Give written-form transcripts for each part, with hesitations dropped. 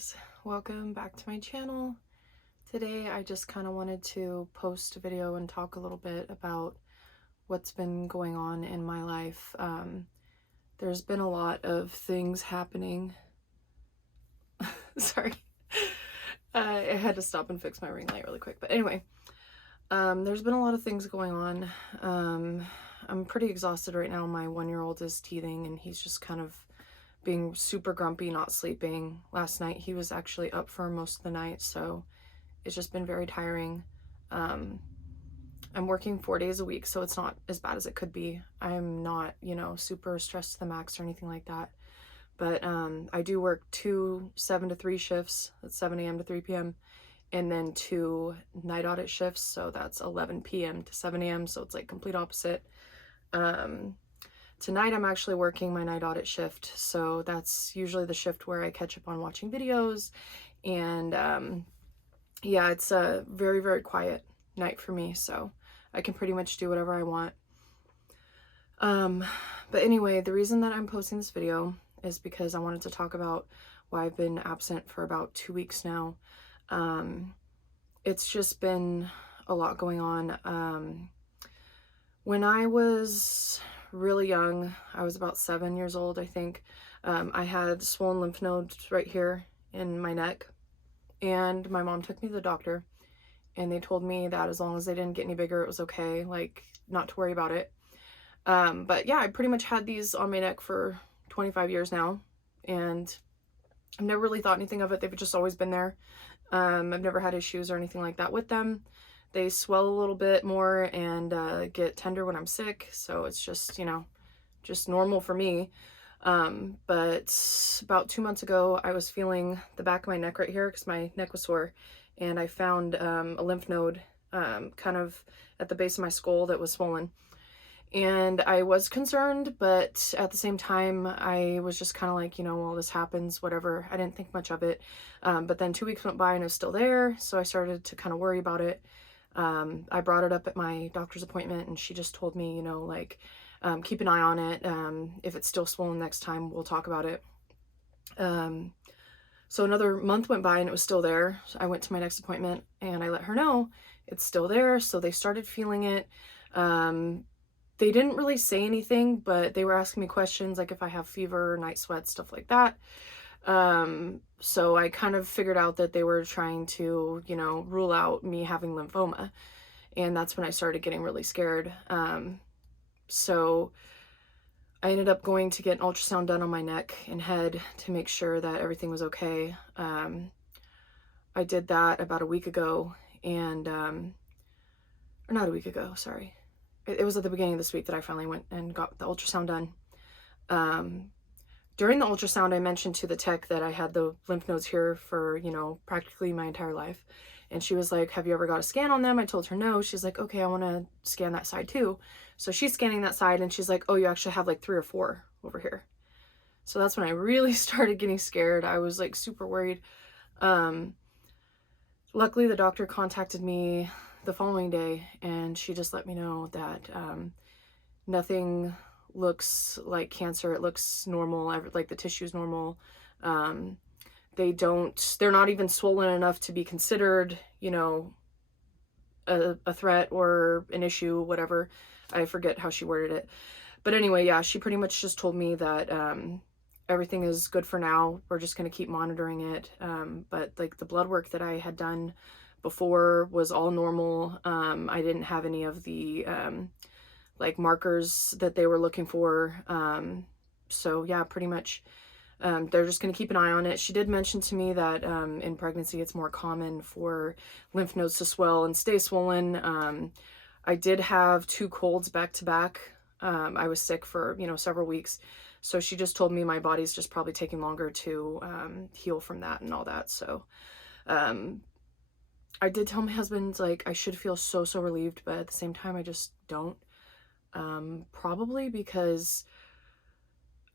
guys, welcome back to my channel. Today I just kind of wanted to post a video and talk a little bit about what's been going on in my life. There's been a lot of things happening. Sorry. I had to stop and fix my ring light really quick, but anyway, there's been a lot of things going on. I'm pretty exhausted right now. My 1-year-old is teething and he's just kind of being super grumpy, not sleeping. Last night he was actually up for most of the night, so it's just been very tiring. I'm working 4 days a week, so it's not as bad as it could be. I'm not, super stressed to the max or anything like that. But I do work 2 7 to 3 shifts. That's 7 a.m. to 3 p.m. and then 2 night audit shifts, so that's 11 p.m. to 7 a.m. so it's like complete opposite. Tonight I'm actually working my night audit shift, so that's usually the shift where I catch up on watching videos, and yeah, it's a very, very quiet night for me, so I can pretty much do whatever I want. But anyway, the reason that I'm posting this video is because I wanted to talk about why I've been absent for about 2 weeks now. It's just been a lot going on. When I was really young, I was about 7 years old, I think. I had swollen lymph nodes right here in my neck, and my mom took me to the doctor, and they told me that as long as they didn't get any bigger, it was okay, like not to worry about it. But yeah, I pretty much had these on my neck for 25 years now, and I've never really thought anything of it. They've just always been there. I've never had issues or anything like that with them. They swell a little bit more and get tender when I'm sick, so it's just, just normal for me. But about 2 months ago, I was feeling the back of my neck right here because my neck was sore, and I found a lymph node kind of at the base of my skull that was swollen. And I was concerned, but at the same time, I was just kind of like, well, this happens, whatever. I didn't think much of it. But then 2 weeks went by and it was still there, so I started to kind of worry about it. I brought it up at my doctor's appointment, and she just told me, keep an eye on it. If it's still swollen next time, we'll talk about it. So another month went by and it was still there. So I went to my next appointment and I let her know it's still there. So they started feeling it. They didn't really say anything, but they were asking me questions like if I have fever, night sweats, stuff like that. So I kind of figured out that they were trying to, rule out me having lymphoma. And that's when I started getting really scared. So I ended up going to get an ultrasound done on my neck and head to make sure that everything was okay. I did that about a week ago, and, or not a week ago, sorry. It was at the beginning of this week that I finally went and got the ultrasound done. During the ultrasound, I mentioned to the tech that I had the lymph nodes here for, practically my entire life. And she was like, have you ever got a scan on them? I told her no. She's like, okay, I want to scan that side too. So she's scanning that side, and she's like, oh, you actually have like 3 or 4 over here. So that's when I really started getting scared. I was like super worried. Luckily, the doctor contacted me the following day, and she just let me know that nothing looks like cancer. It looks normal, like the tissue's normal. They're not even swollen enough to be considered, a threat or an issue, whatever. I forget how she worded it. But anyway, yeah, she pretty much just told me that everything is good for now. We're just going to keep monitoring it. But like the blood work that I had done before was all normal. I didn't have any of the like markers that they were looking for. So yeah, pretty much they're just going to keep an eye on it. She did mention to me that in pregnancy it's more common for lymph nodes to swell and stay swollen. I did have 2 colds back to back. I was sick for, several weeks. So she just told me my body's just probably taking longer to heal from that and all that. So I did tell my husband, like, I should feel so relieved, but at the same time, I just don't. Probably because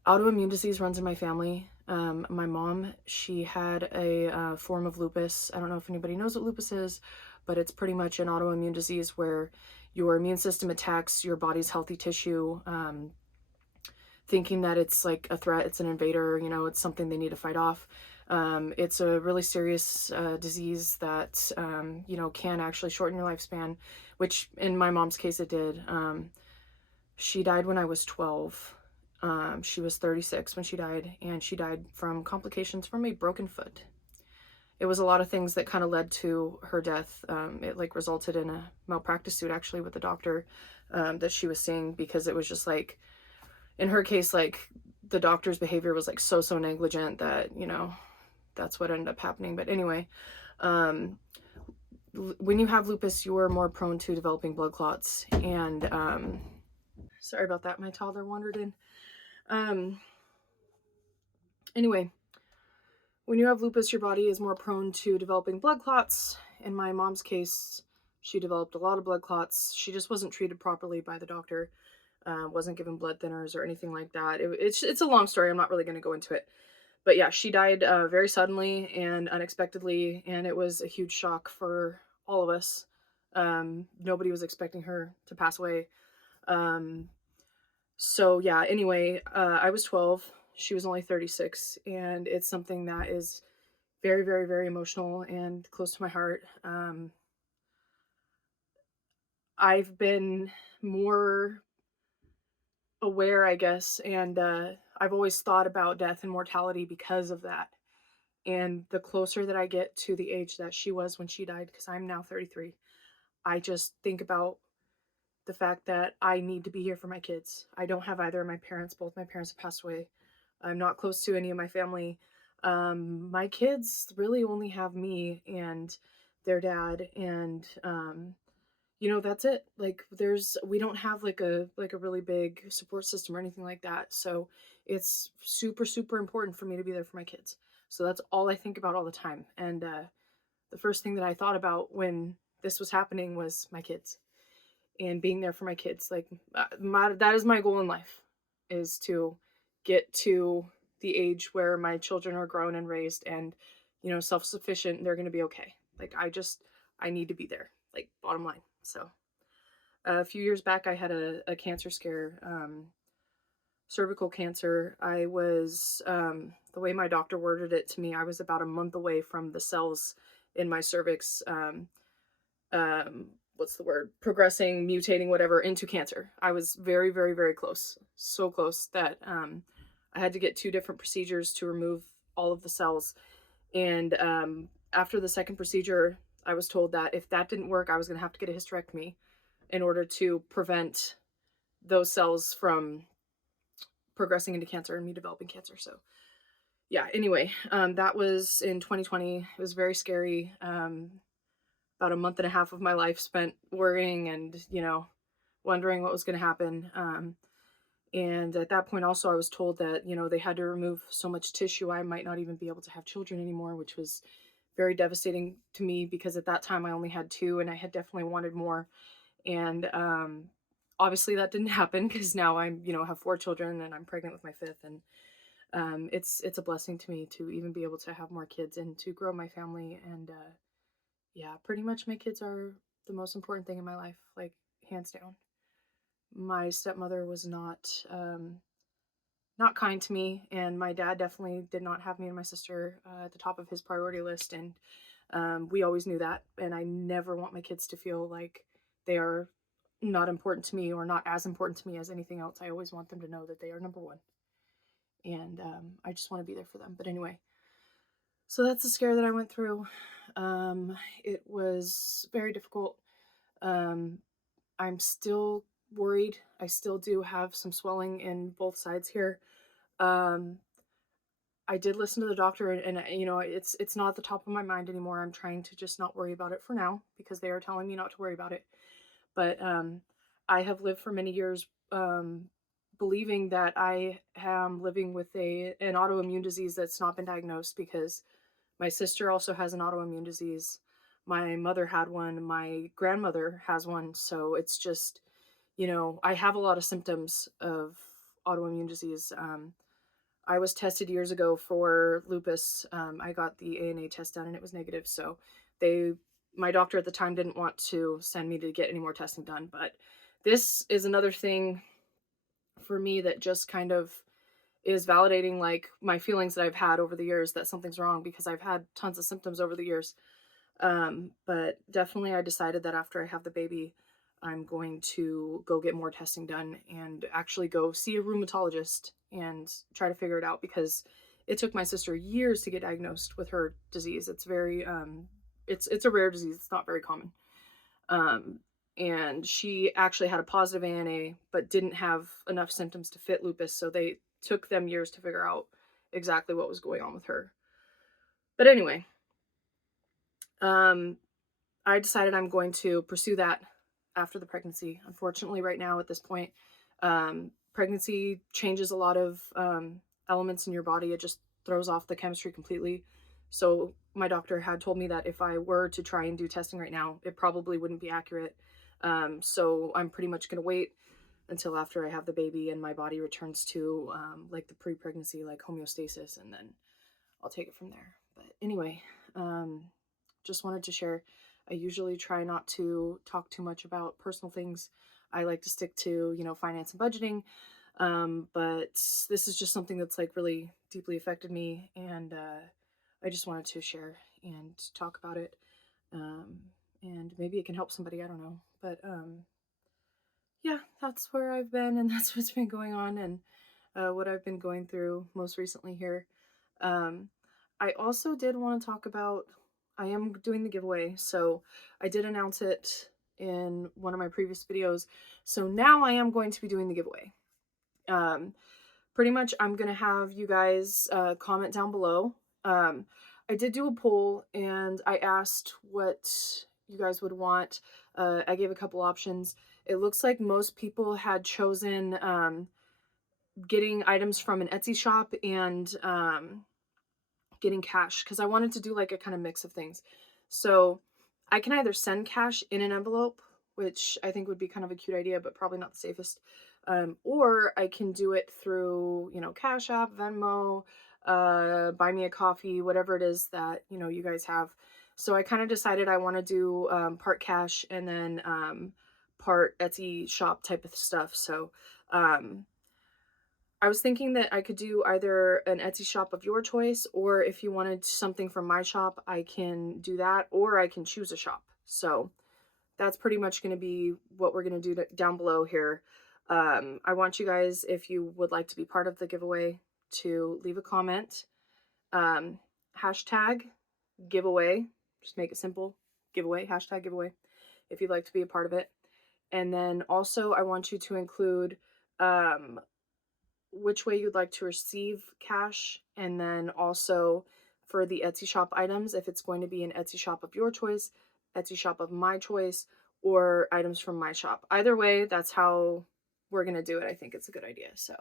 autoimmune disease runs in my family. My mom, she had a form of lupus. I don't know if anybody knows what lupus is, but it's pretty much an autoimmune disease where your immune system attacks your body's healthy tissue, thinking that it's like a threat, it's an invader, it's something they need to fight off. It's a really serious disease that, can actually shorten your lifespan, which in my mom's case it did. She died when I was 12. She was 36 when she died, and she died from complications from a broken foot. It was a lot of things that kind of led to her death. It like resulted in a malpractice suit actually with the doctor that she was seeing, because it was just like, in her case, like the doctor's behavior was like so negligent that, that's what ended up happening. But anyway, um, when you have lupus, you are more prone to developing blood clots. And sorry about that, my toddler wandered in. Um, anyway, when you have lupus, your body is more prone to developing blood clots. In my mom's case, she developed a lot of blood clots. She just wasn't treated properly by the doctor, wasn't given blood thinners or anything like that. It's a long story. I'm not really going to go into it. But yeah, she died very suddenly and unexpectedly, and it was a huge shock for all of us. Nobody was expecting her to pass away. Um, so yeah, anyway, I was 12. She was only 36, and it's something that is very emotional and close to my heart. I've been more aware, I guess, and I've always thought about death and mortality because of that. And the closer that I get to the age that she was when she died, because I'm now 33, I just think about the fact that I need to be here for my kids. I don't have either of my parents. Both my parents have passed away. I'm not close to any of my family. My kids really only have me and their dad, and that's it. Like we don't have like a really big support system or anything like that. So it's super important for me to be there for my kids. So that's all I think about all the time. And the first thing that I thought about when this was happening was my kids and being there for my kids. Like that is my goal in life, is to get to the age where my children are grown and raised and self-sufficient. They're going to be okay. Like I need to be there, like bottom line. So a few years back I had a cancer scare, cervical cancer. I was, the way my doctor worded it to me, I was about a month away from the cells in my cervix, what's the word, progressing, mutating, whatever, into cancer. I was very close, so close that I had to get 2 different procedures to remove all of the cells. And after the second procedure, I was told that if that didn't work, I was going to have to get a hysterectomy in order to prevent those cells from progressing into cancer and me developing cancer. So yeah, anyway, that was in 2020. It was very scary. About a month and a half of my life spent worrying and, wondering what was going to happen. And at that point also I was told that, they had to remove so much tissue I might not even be able to have children anymore, which was very devastating to me because at that time I only had 2 and I had definitely wanted more. And obviously that didn't happen because now I'm, have 4 children and I'm pregnant with my 5th. And it's a blessing to me to even be able to have more kids and to grow my family. And yeah, pretty much my kids are the most important thing in my life, like hands down. My stepmother was not kind to me, and my dad definitely did not have me and my sister at the top of his priority list. And we always knew that, and I never want my kids to feel like they are not important to me or not as important to me as anything else. I always want them to know that they are number one, and I just want to be there for them. But anyway, so that's the scare that I went through. It was very difficult. I'm still worried. I still do have some swelling in both sides here. Um, I did listen to the doctor, and it's not at the top of my mind anymore. I'm trying to just not worry about it for now because they are telling me not to worry about it. But I have lived for many years believing that I am living with an autoimmune disease that's not been diagnosed, because my sister also has an autoimmune disease. My mother had one. My grandmother has one. So it's just, I have a lot of symptoms of autoimmune disease. I was tested years ago for lupus. I got the ANA test done and it was negative. So my doctor at the time didn't want to send me to get any more testing done. But this is another thing for me that just kind of is validating like my feelings that I've had over the years that something's wrong, because I've had tons of symptoms over the years. But definitely I decided that after I have the baby, I'm going to go get more testing done and actually go see a rheumatologist and try to figure it out, because it took my sister years to get diagnosed with her disease. It's very it's a rare disease. It's not very common. Um, and she actually had a positive ANA, but didn't have enough symptoms to fit lupus. So they took them years to figure out exactly what was going on with her. But anyway, um, I decided I'm going to pursue that after the pregnancy. Unfortunately, right now at this point, pregnancy changes a lot of elements in your body. It just throws off the chemistry completely. So my doctor had told me that if I were to try and do testing right now, it probably wouldn't be accurate. So I'm pretty much going to wait until after I have the baby and my body returns to like the pre-pregnancy, like homeostasis, and then I'll take it from there. But anyway, just wanted to share. I usually try not to talk too much about personal things. I like to stick to, finance and budgeting. But this is just something that's like really deeply affected me, and I just wanted to share and talk about it. Um, and maybe it can help somebody. I don't know, but yeah, that's where I've been, and that's what's been going on, and what I've been going through most recently here. Um, I also did want to talk about, I am doing the giveaway. So I did announce it in one of my previous videos. So now I am going to be doing the giveaway. Pretty much I'm going to have you guys comment down below. I did do a poll and I asked what you guys would want. I gave a couple options. It looks like most people had chosen getting items from an Etsy shop and getting cash, because I wanted to do like a kind of mix of things. So I can either send cash in an envelope, which I think would be kind of a cute idea, but probably not the safest. Or I can do it through, Cash App, Venmo, buy me a coffee, whatever it is that, you guys have. So I kind of decided I want to do part cash and then part Etsy shop type of stuff. So I was thinking that I could do either an Etsy shop of your choice, or if you wanted something from my shop, I can do that, or I can choose a shop. So that's pretty much going to be what we're going to do down below here. I want you guys, if you would like to be part of the giveaway, to leave a comment. Hashtag giveaway. Just make it simple. Giveaway. Hashtag giveaway. If you'd like to be a part of it. And then also I want you to include which way you'd like to receive cash, and then also for the Etsy shop items, if it's going to be an Etsy shop of your choice, Etsy shop of my choice, or items from my shop. Either way, that's how we're going to do it. I think it's a good idea. So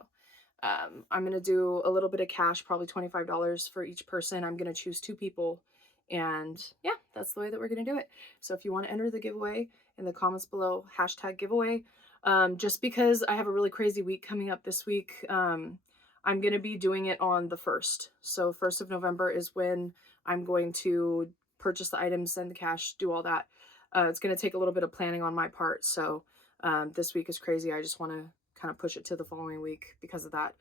I'm going to do a little bit of cash, probably $25 for each person. I'm going to choose 2 people, and yeah, that's the way that we're going to do it. So if you want to enter the giveaway, in the comments below, hashtag giveaway. Just because I have a really crazy week coming up this week, I'm going to be doing it on the 1st. So 1st of November is when I'm going to purchase the items, send the cash, do all that. It's going to take a little bit of planning on my part. So this week is crazy. I just want to kind of push it to the following week because of that.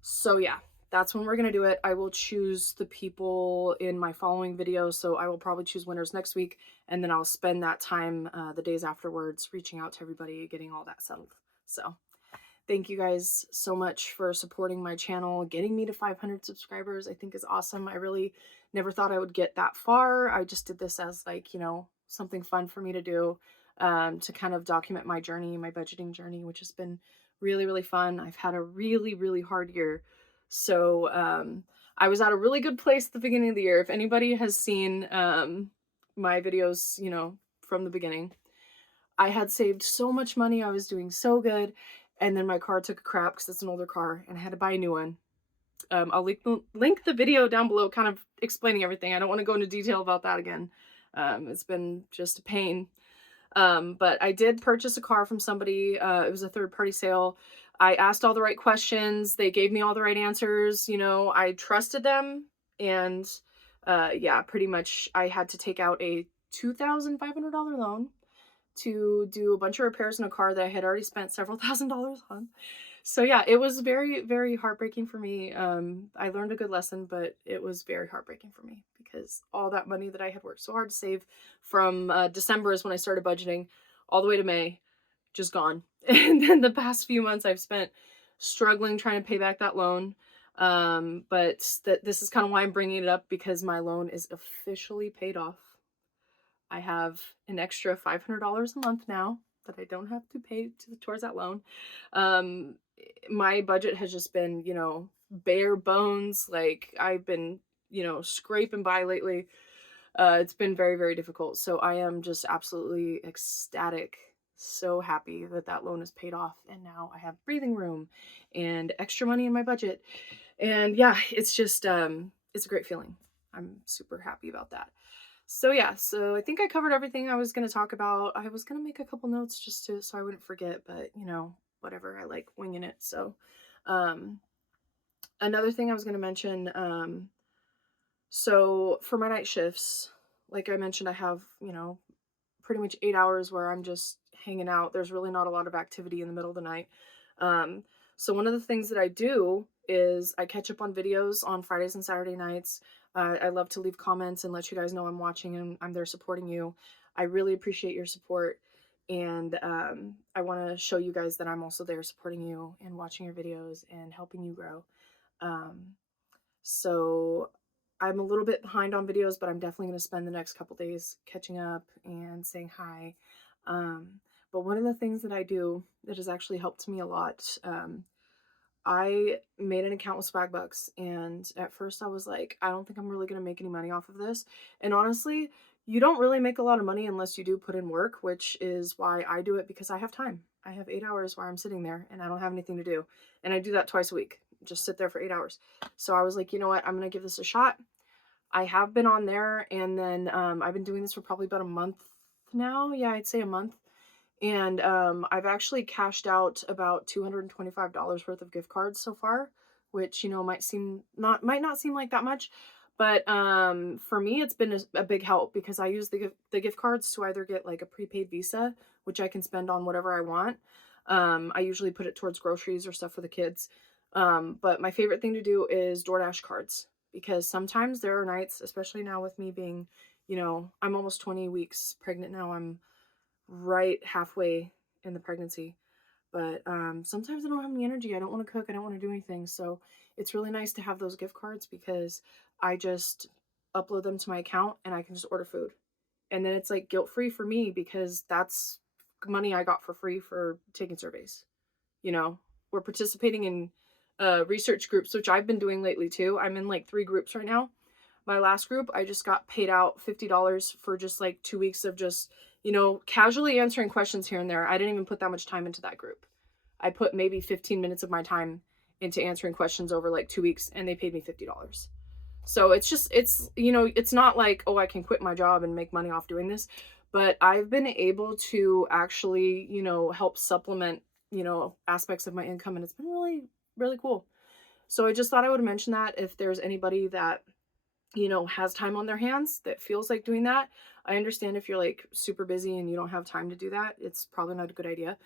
So yeah, that's when we're going to do it. I will choose the people in my following video. So I will probably choose winners next week. And then I'll spend that time the days afterwards reaching out to everybody, getting all that settled. So thank you guys so much for supporting my channel. Getting me to 500 subscribers, I think, is awesome. I really never thought I would get that far. I just did this as like, something fun for me to do, to kind of document my journey, my budgeting journey, which has been really, really fun. I've had a really, really hard year. So I was at a really good place at the beginning of the year. If anybody has seen my videos, from the beginning, I had saved so much money. I was doing so good. And then my car took a crap because it's an older car and I had to buy a new one. I'll link the video down below kind of explaining everything. I don't want to go into detail about that again. It's been just a pain. But I did purchase a car from somebody. It was a third-party sale. I asked all the right questions. They gave me all the right answers. I trusted them. And yeah, pretty much I had to take out a $2,500 loan to do a bunch of repairs in a car that I had already spent several $1,000s on. So yeah, it was very, very heartbreaking for me. I learned a good lesson, but it was very heartbreaking for me because all that money that I had worked so hard to save from December is when I started budgeting, all the way to May, just gone. And then the past few months I've spent struggling trying to pay back that loan. But this is kind of why I'm bringing it up, because my loan is officially paid off. I have an extra $500 a month now that I don't have to pay towards that loan. Um, my budget has just been, bare bones. Like, I've been, scraping by lately. It's been very, very difficult. So I am just absolutely ecstatic. So happy that that loan is paid off, and now I have breathing room and extra money in my budget. And yeah, it's just, it's a great feeling. I'm super happy about that. So yeah, so I think I covered everything I was going to talk about. I was going to make a couple notes so I wouldn't forget, but whatever, I like winging it. So, um, another thing I was going to mention, so for my night shifts, like I mentioned, I have, pretty much 8 hours where I'm just hanging out. There's really not a lot of activity in the middle of the night. Um, so one of the things that I do is I catch up on videos on Fridays and Saturday nights. I love to leave comments and let you guys know I'm watching and I'm there supporting you. I really appreciate your support. And I want to show you guys that I'm also there supporting you and watching your videos and helping you grow. So I'm a little bit behind on videos, but I'm definitely going to spend the next couple days catching up and saying hi. But one of the things that I do that has actually helped me a lot, I made an account with SwagBucks, and at first I was like, I don't think I'm really going to make any money off of this. And honestly, you don't really make a lot of money unless you do put in work, which is why I do it, because I have time. I have 8 hours where I'm sitting there and I don't have anything to do. And I do that twice a week, just sit there for 8 hours. So I was like, you know what? I'm going to give this a shot. I have been on there, and then I've been doing this for probably about a month now. Yeah, I'd say a month. And I've actually cashed out about $225 worth of gift cards so far, which might not seem like that much, but for me it's been a big help, because I use the gift cards to either get like a prepaid Visa, which I can spend on whatever I want. I usually put it towards groceries or stuff for the kids. But my favorite thing to do is DoorDash cards, because sometimes there are nights, especially now with me being, I'm almost 20 weeks pregnant now. I'm right halfway in the pregnancy. But sometimes I don't have any energy. I don't want to cook. I don't want to do anything. So it's really nice to have those gift cards, because I just upload them to my account and I can just order food. And then it's like guilt-free for me, because that's money I got for free for taking surveys. We're participating in research groups, which I've been doing lately too. I'm in like 3 groups right now. My last group, I just got paid out $50 for just like 2 weeks of just, casually answering questions here and there. I didn't even put that much time into that group. I put maybe 15 minutes of my time into answering questions over like 2 weeks, and they paid me $50. So it's not like, oh, I can quit my job and make money off doing this, but I've been able to actually, help supplement, aspects of my income, and it's been really, really cool. So I just thought I would mention that if there's anybody that, has time on their hands that feels like doing that. I understand if you're like super busy and you don't have time to do that, it's probably not a good idea.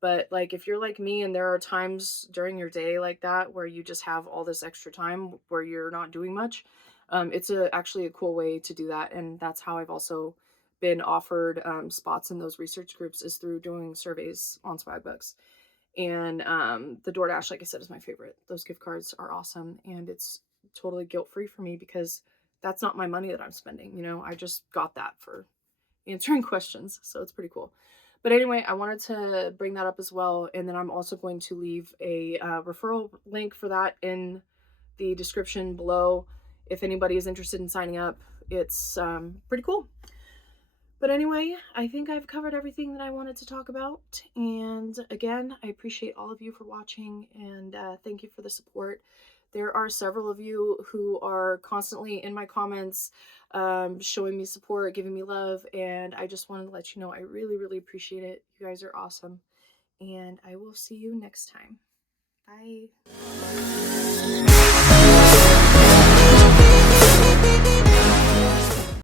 But like if you're like me and there are times during your day like that where you just have all this extra time where you're not doing much, it's actually a cool way to do that. And that's how I've also been offered spots in those research groups, is through doing surveys on SwagBucks. And the DoorDash, like I said, is my favorite. Those gift cards are awesome, and it's totally guilt-free for me, because that's not my money that I'm spending. I just got that for answering questions, so it's pretty cool. But anyway, I wanted to bring that up as well, and then I'm also going to leave a referral link for that in the description below if anybody is interested in signing up. It's pretty cool. But anyway, I think I've covered everything that I wanted to talk about. And again, I appreciate all of you for watching, and thank you for the support. There are several of you who are constantly in my comments, showing me support, giving me love, and I just wanted to let you know I really, really appreciate it. You guys are awesome, and I will see you next time. Bye.